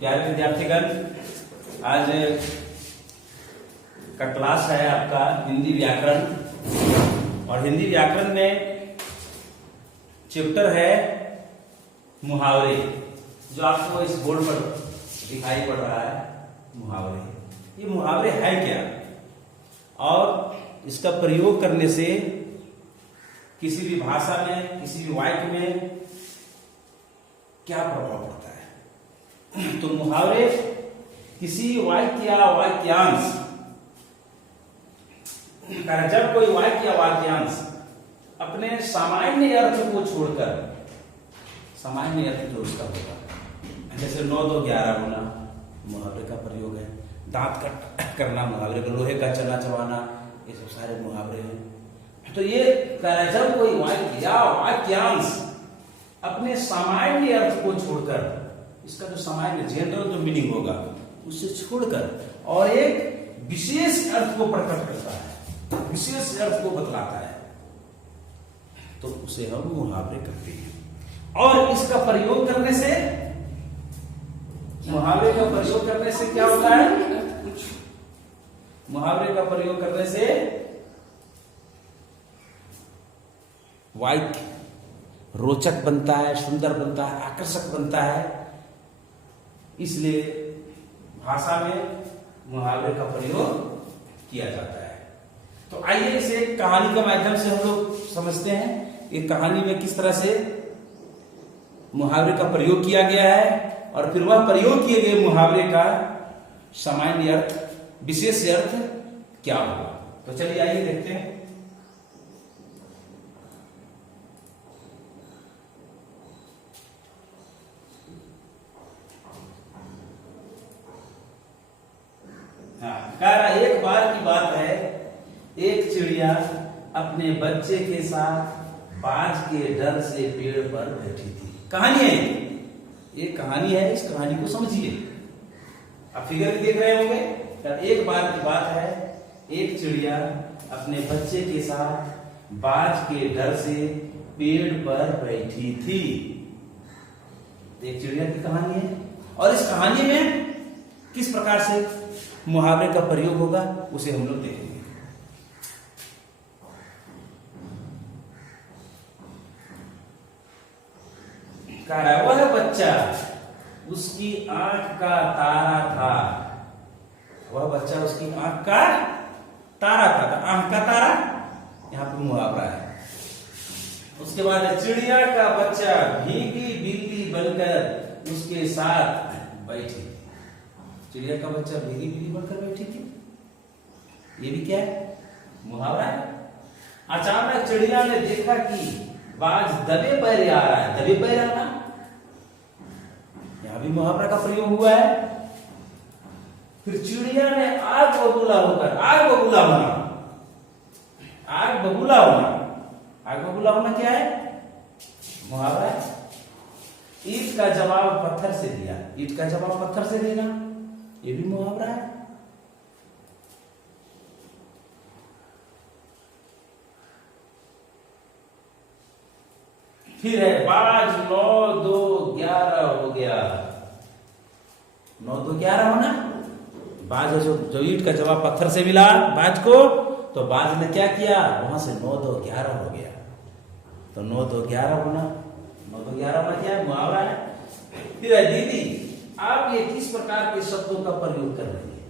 प्यारे विद्यार्थीगण, आज का क्लास है आपका हिंदी व्याकरण। और हिंदी व्याकरण में चैप्टर है मुहावरे, जो आपको इस बोर्ड पर दिखाई पड़ रहा है। मुहावरे, ये मुहावरे है क्या और इसका प्रयोग करने से किसी भी भाषा में, किसी भी वाक्य में क्या प्रभाव पड़ता है। तो मुहावरे किसी वाक्य या वाक्यांश, जब कोई वाक्य या वाक्यांश अपने सामान्य अर्थ को छोड़कर, सामान्य अर्थ जो उसका होगा, जैसे 9 2 11 होना मुहावरे का प्रयोग है। दांत कट करना मुहावरे का, लोहे का चना चबाना, ये सब सारे मुहावरे हैं। तो ये जब कोई वाक्य या वाक्यांश अपने सामान्य अर्थ को छोड़कर, इसका जो सामान्य जनरल जो मीनिंग होगा उससे छोड़कर और एक विशेष अर्थ को प्रकट करता है, विशेष अर्थ को बतलाता है, तो उसे हम मुहावरे कहते हैं। और इसका प्रयोग करने से, मुहावरे का प्रयोग करने से क्या होता है? मुहावरे का प्रयोग करने से वाक्य रोचक बनता है, सुंदर बनता है, आकर्षक बनता है। इसलिए भाषा में मुहावरे का प्रयोग किया जाता है। तो आइए इसे एक कहानी के माध्यम से हम लोग समझते हैं। एक कहानी में किस तरह से मुहावरे का प्रयोग किया गया है और फिर वह प्रयोग किए गए मुहावरे का सामान्य अर्थ, विशेष अर्थ क्या होगा। तो चलिए आइए देखते हैं। एक बार की बात है, एक चिड़िया अपने बच्चे के साथ बाज के डर से पेड़ पर बैठी थी। कहानी है ये कहानी है, इस कहानी को समझिए। आप फिगर भी देख रहे होंगे। एक बार की बात है, एक चिड़िया अपने बच्चे के साथ बाज के डर से पेड़ पर बैठी थी। एक चिड़िया की कहानी है और इस कहानी में किस प्रकार से मुहावरे का प्रयोग होगा उसे हम लोग देखेंगे। वह बच्चा उसकी आंख का तारा था। वह बच्चा उसकी आंख का तारा था। आंख का तारा यहां पर मुहावरा है। उसके बाद चिड़िया का बच्चा भीगी बिल्ली बनकर उसके साथ बैठी। चिड़िया का बच्चा भीगी बिल्ली बनकर बैठी थी। ये भी क्या है? मुहावरा है। अचानक चिड़िया ने देखा कि बाज दबे पैर आ रहा है। दबे पैर आना, यहां भी मुहावरा का प्रयोग हुआ है। फिर चिड़िया ने आग बबूला होकर, आग बबूला होना, आग बबूला होना, आग बबूला होना क्या है? मुहावरा है। ईंट का जवाब पत्थर से दिया। ईंट का जवाब पत्थर से देना, ये भी मुहावरा है। फिर है बाज 9 2 11 हो गया। 9 2 11 होना, बाज जो ईंट का जवाब पत्थर से मिला बाज को, तो बाज ने क्या किया? वहां से 9 2 11 हो गया। तो 9 2 11 होना, 9 2 11 होना क्या है? मुहावरा है। फिर है दीदी, आप ये किस प्रकार के शब्दों का प्रयोग कर रही है?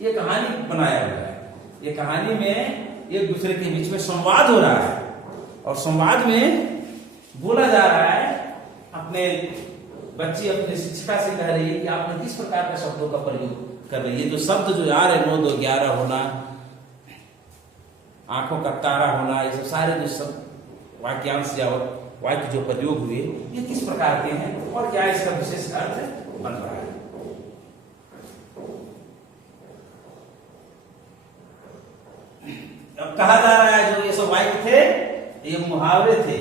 ये कहानी बनाया हुआ है। ये कहानी में एक दूसरे के बीच में संवाद हो रहा है और संवाद में बोला जा रहा है। अपने बच्ची अपने शिक्षिका से कह रही है कि आपने किस प्रकार के शब्दों का प्रयोग कर रही है। जो शब्द जो आ रहे 9 2 11 होना, आंखों का तारा होना, ये सब सारे जो सब वाक्यांश या वाक्य जो प्रयोग हुए, ये किस प्रकार के हैं और क्या इसका विशेष अर्थ बन रहा है। अब कहा जा रहा है जो ये सब वाक्य थे ये मुहावरे थे।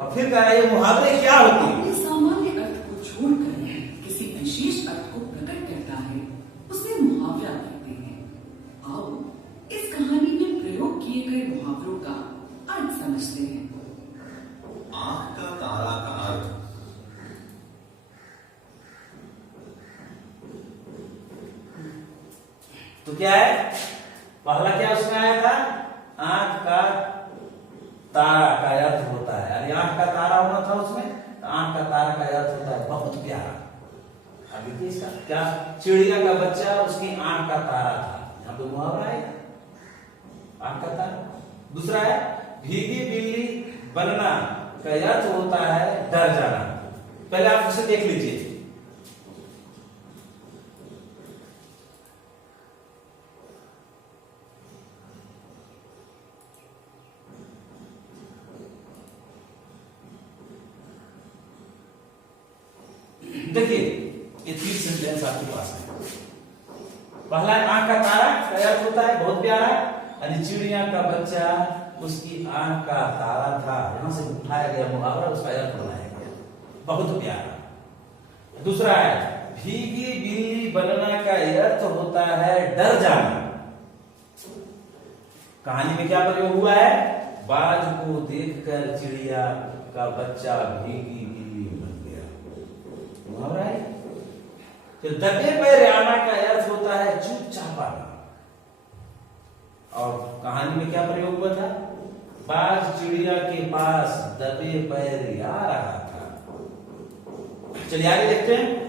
और फिर कहा ये मुहावरे क्या होते हैं? सामान्य अर्थ को छोड़कर किसी विशेष अर्थ को प्रकट करता है, उसे मुहावरा कहते हैं। आओ इस कहानी में प्रयोग किए गए मुहावरों का अर्थ समझते हैं। आंख का तारा का अर्थ तो क्या है, पहला क्या उसमें आया था, आंख का तारा का अर्थ होता है, यानी आंख का तारा होना था उसमें, तो आंख का तारा का अर्थ होता है बहुत प्यारा। अभी देखिए इसका क्या, चिड़िया का बच्चा उसकी आंख का तारा था, यहाँ पे मुहावरा है आंख का तारा। दूसरा है भीगी बिल्ली बनना का अर्थ होता है डर जाना। पहले आप उसे देख लीजिए, देखिए ये 3 सेंटेंस आपके पास है। पहला आंख का तारा का अर्थ होता है बहुत प्यारा, यानी चिड़िया का बच्चा उसकी आंख का तारा था, यहां से उठाया गया मुहावरा, उसका अर्थ बनाया गया बहुत प्यारा। दूसरा है भीगी बिल्ली बनना का अर्थ होता है डर जाना। कहानी में क्या प्रयोग हुआ है, बाज को देखकर चिड़िया का बच्चा भीगी बिल्ली बन गया, मुहावरा है। फिर दबे पैर आना का अर्थ होता है चुपचाप आना। और कहानी में क्या प्रयोग हुआ था, बाज चिड़िया के पास दबे पैर आ रहा था। चलिए आगे देखते हैं।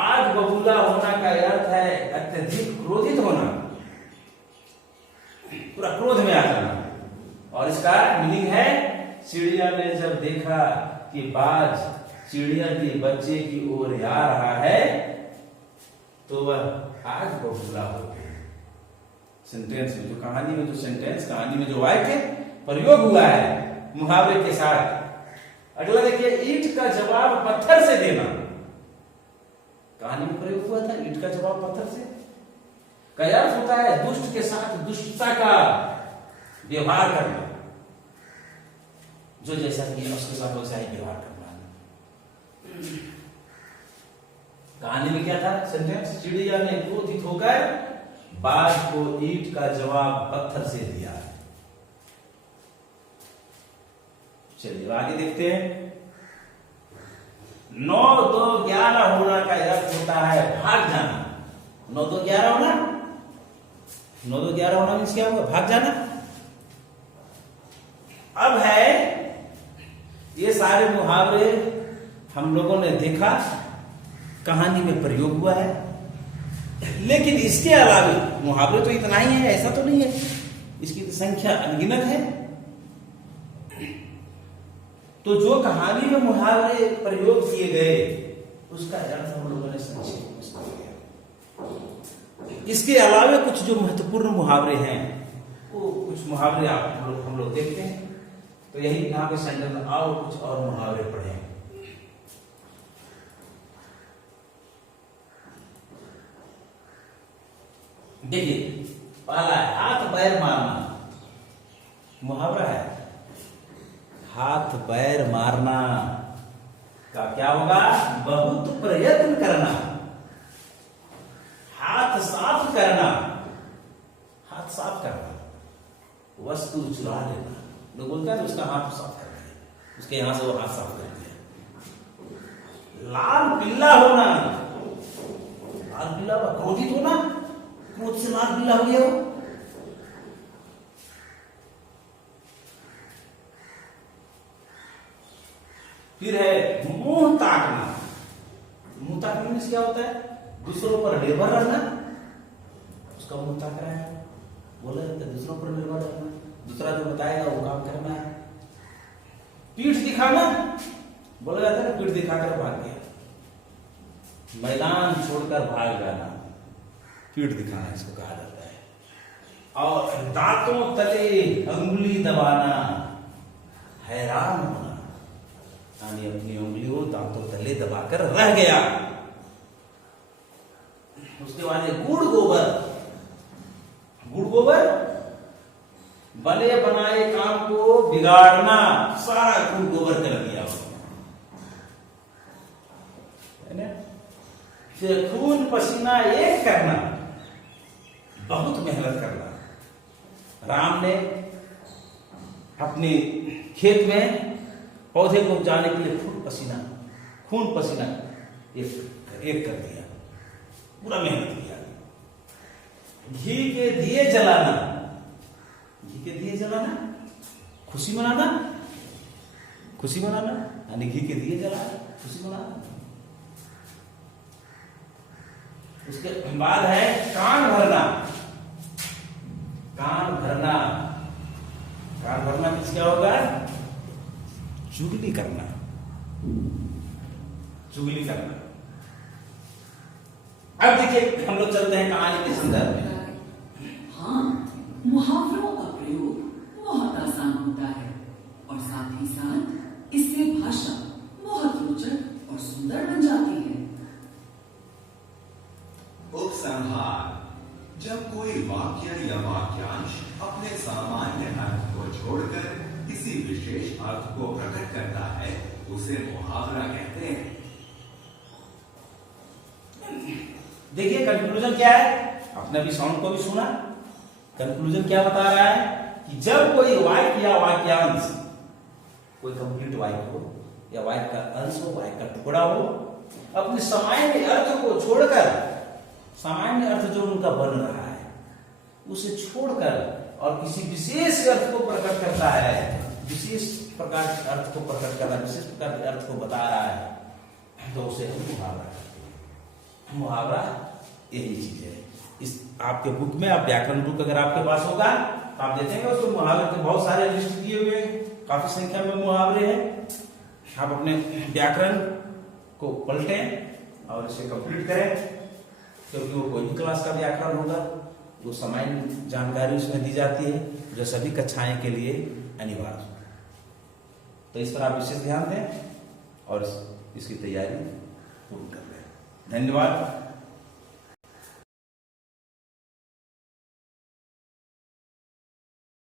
आग बबूला होना का अर्थ है अत्यधिक क्रोधित होना, पूरा क्रोध में आ जाना। और इसका मीनिंग है चिड़िया ने जब देखा कि बाज चिड़िया के बच्चे की ओर आ रहा है तो वह आग बबूला हो गई। सेंटेंस में जो कहानी में जो सेंटेंस कहानी में जो वाक्य प्रयोग हुआ है मुहावरे के साथ। अगला देखिए, ईंट का जवाब पत्थर से देना। कहानी में प्रयोग हुआ था ईंट का जवाब पत्थर से। का अर्थ होता है दुष्ट के साथ दुष्टता का व्यवहार करना, जो जैसा किया उसके साथ वैसा ही व्यवहार करना। कहानी में क्या था सेंटेंस, चिड़िया ने क्रोधित होकर बाज को ईंट का जवाब पत्थर से दिया। चलिए आगे देखते हैं। 9 2 11 होना का अर्थ होता है भाग जाना। 9 2 11 होना, 9 2 11 होना मीन्स क्या होगा, भाग जाना। अब है ये सारे मुहावरे हम लोगों ने देखा, कहानी में प्रयोग हुआ है, लेकिन इसके अलावा मुहावरे तो इतना ही है ऐसा तो नहीं है, इसकी तो संख्या अनगिनत है। तो जो कहानी में मुहावरे प्रयोग किए गए उसका अर्थ हम लोगों ने संक्षेप में समझ लिया। इसके अलावा कुछ जो महत्वपूर्ण मुहावरे हैं वो कुछ मुहावरे हम लोग देखते हैं। तो यही यहाँ पे सेंटेंस, आओ कुछ और मुहावरे पढ़ें। देखिए पहला है हाथ पैर मारना, मुहावरा है हाथ पैर मारना का क्या होगा, बहुत प्रयत्न करना, हाथ साफ करना, हाथ साफ करना, वस्तु चुरा लेना। लोग बोलता है उसका हाथ साफ कर दिया, उसके यहां से वो हाथ साफ कर दिया। लाल पीला होना, लाल पीला क्रोधित होना, क्रोध से लाल पीला हो गया हो। फिर है मुंह ताकना। मुंह ताकने में क्या होता है, दूसरों पर निर्भर रहना, उसका मुंह ताक रहा है, बोला जाता है दूसरों पर निर्भर रहना, दूसरा जो बताएगा वो काम करना है। पीठ दिखाना, बोला जाता है पीठ दिखाकर भाग गया, मैदान छोड़कर भाग जाना, पीठ दिखाना इसको कहा जाता है। और दांतों तले अंगुली दबाना, हैरान होना, यानी अपनी उंगलियों दांतों तले दबाकर रह गया। उसके बाद गुड़ गोबर, गुड़ गोबर बने बनाए काम को बिगाड़ना, सारा गुड़ गोबर कर दिया उसने। फिर खून पसीना एक करना, बहुत मेहनत करना, राम ने अपने खेत में पौधे को उपजाने के लिए खून पसीना एक कर दिया, पूरा मेहनत किया। घी के दिए जलाना, खुशी मनाना, यानी घी के दिए जलाना, खुशी मनाना। उसके बाद है कान भरना। कान भरना किस क्या होगा? चुगली करना। अब देखिए हम लोग चलते हैं कहानी के संदर्भ में। हाँ, मुहावरों का प्रयोग बहुत आसान होता है और साथ ही साथ इससे भाषा बहुत रोचक और सुंदर बन जाती है। उपसंहार: जब कोई वाक्य या वाक्यांश अपने सामान्य अर्थ को छोड़कर किसी विशेष अर्थ को प्रकट करता है, उसे मुहावरा कहते हैं। देखिए कंक्लूजन क्या है, आपने अभी साउंड को भी सुना। कंक्लूजन क्या बता रहा है कि जब कोई वाक्य या वाक्यांश, कोई कंप्लीट वाक्य हो या वाक्य का अंश हो, वाक्य का टुकड़ा हो, अपने सामान्य अर्थ को छोड़कर, सामान्य अर्थ जो उनका बन रहा है उसे छोड़कर और किसी विशेष अर्थ को प्रकट करता है, विशेष प्रकार के अर्थ को प्रकट कर रहा है, विशेष प्रकार के अर्थ को बता रहा है, तो उसे हम मुहावरा कहते हैं। मुहावरा यही चीज है। इस आपके बुक में, आप व्याकरण बुक अगर आपके पास होगा तो आप देखेंगे उसमें मुहावरे के बहुत सारे लिस्ट दिए हुए हैं, काफी संख्या में मुहावरे हैं। आप अपने व्याकरण को पलटें और इसे कंप्लीट करें, क्योंकि वो कोई भी क्लास का व्याकरण होगा, वो सामान्य जानकारी उसमें दी जाती है जो सभी कक्षाएं के लिए अनिवार्य है। तो इस पर आप विशेष ध्यान दें और इसकी तैयारी पूर्ण कर लें। धन्यवाद।